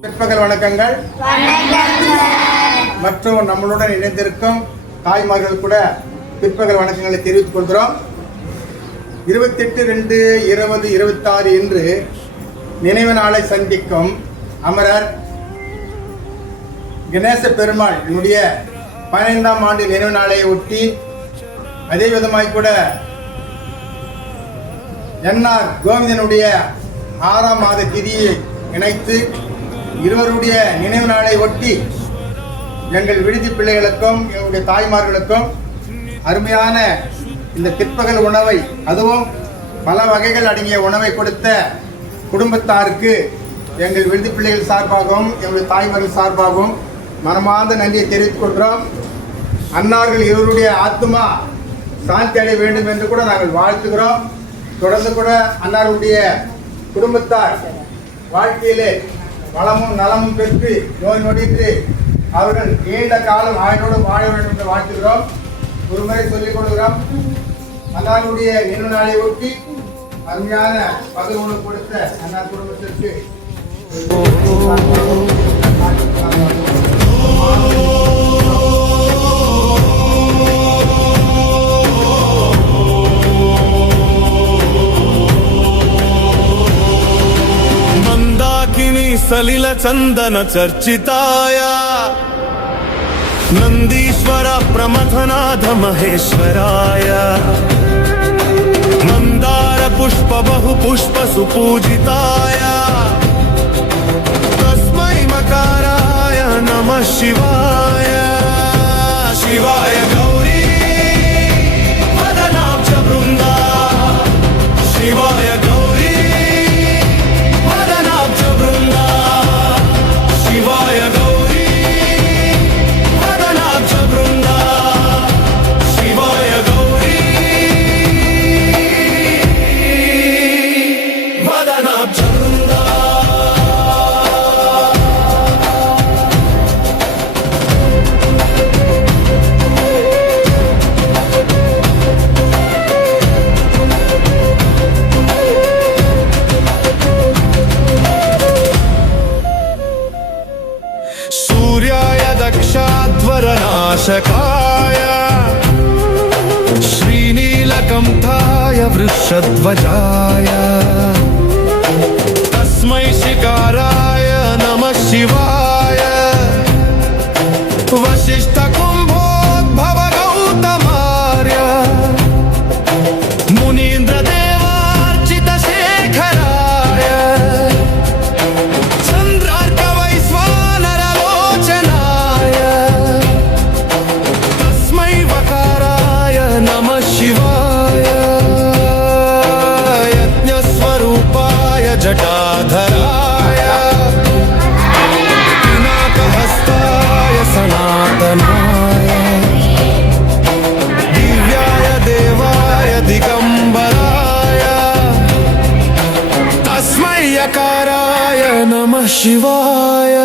பிற்பகல் வணக்கங்கள் மற்றும் நம்மளுடன் இணைந்திருக்கும் தாய்மார்கள் கூட பிற்பகல் வணக்கங்களை தெரிவித்துக் கொள்கிறோம். 28/2/2026 இன்று நினைவு நாளை சந்திக்கும் அமரர் கணேச பெருமாள் என்னுடைய 15ஆம் ஆண்டு நினைவு நாளை ஒட்டி அதே விதமாய் கூட என்ஆர் கோவிந்தனுடைய 6ஆம் மாத திதியை இணைத்து இருவருடைய நினைவு நாளை ஒட்டி எங்கள் விடுதி பிள்ளைகளுக்கும் எங்களுடைய தாய்மார்களுக்கும் அருமையான இந்த பிற்பகல் உணவை, அதுவும் பல வகைகள் அடங்கிய உணவை கொடுத்த குடும்பத்தாருக்கு எங்கள் விடுதி பிள்ளைகள் சார்பாகவும் எங்களுடைய தாய்மார்கள் சார்பாகவும் மனமார்ந்த நன்றியை தெரிவித்துக் கொள்கிறோம். அன்னார்கள் இருவருடைய ஆத்மா சாந்தி அடைய வேண்டும் என்று கூட நாங்கள் வாழ்த்துகிறோம். தொடர்ந்து கூட அன்னாருடைய குடும்பத்தார் வாழ்க்கையிலே வளமும் நலமும் பெற்று நோய் நொடித்து அவர்கள் நீண்ட காலம் ஆயுளோடு வாழ வேண்டும் என்று வாழ்த்துகிறோம். ஒரு முறை சொல்லிக் கொடுக்கிறோம். அன்னாருடைய நினைவு நாளை ஒட்டி அருமையான பகல் உணவு கொடுத்த அன்னார் குடும்பத்திற்கு सलिल चंदन चर्चिताय नंदीश्वर प्रमथनाथ महेश्वराय मंदार पुष्प बहु पुष्प सुपूजिताय तस्मै मकाराय नमः शिवाय शिवाय गौरी वदनाब्ज वृंदा शिवाय गौरी वदनाब्ज वृंदा शिवाय गौरी वदनाब्ज वृंदा शिवाय गौरी वदनाब्ज वृंदा सूर्याय दक्षाध्वरनाशकाय श्रीनीलकण्ठाय वृषध्वजाय तस्मै शिकाराय नमः शिवाय वसिष्ठकुम्भोद्भव गौतमार्य मुनीन्द्रदेवार्चित शेखराय जटाधराय पिनाकहस्ताय सनातनाय दिव्याय देवाय दिगंबराय तस्मै यकाराय नमः शिवाय।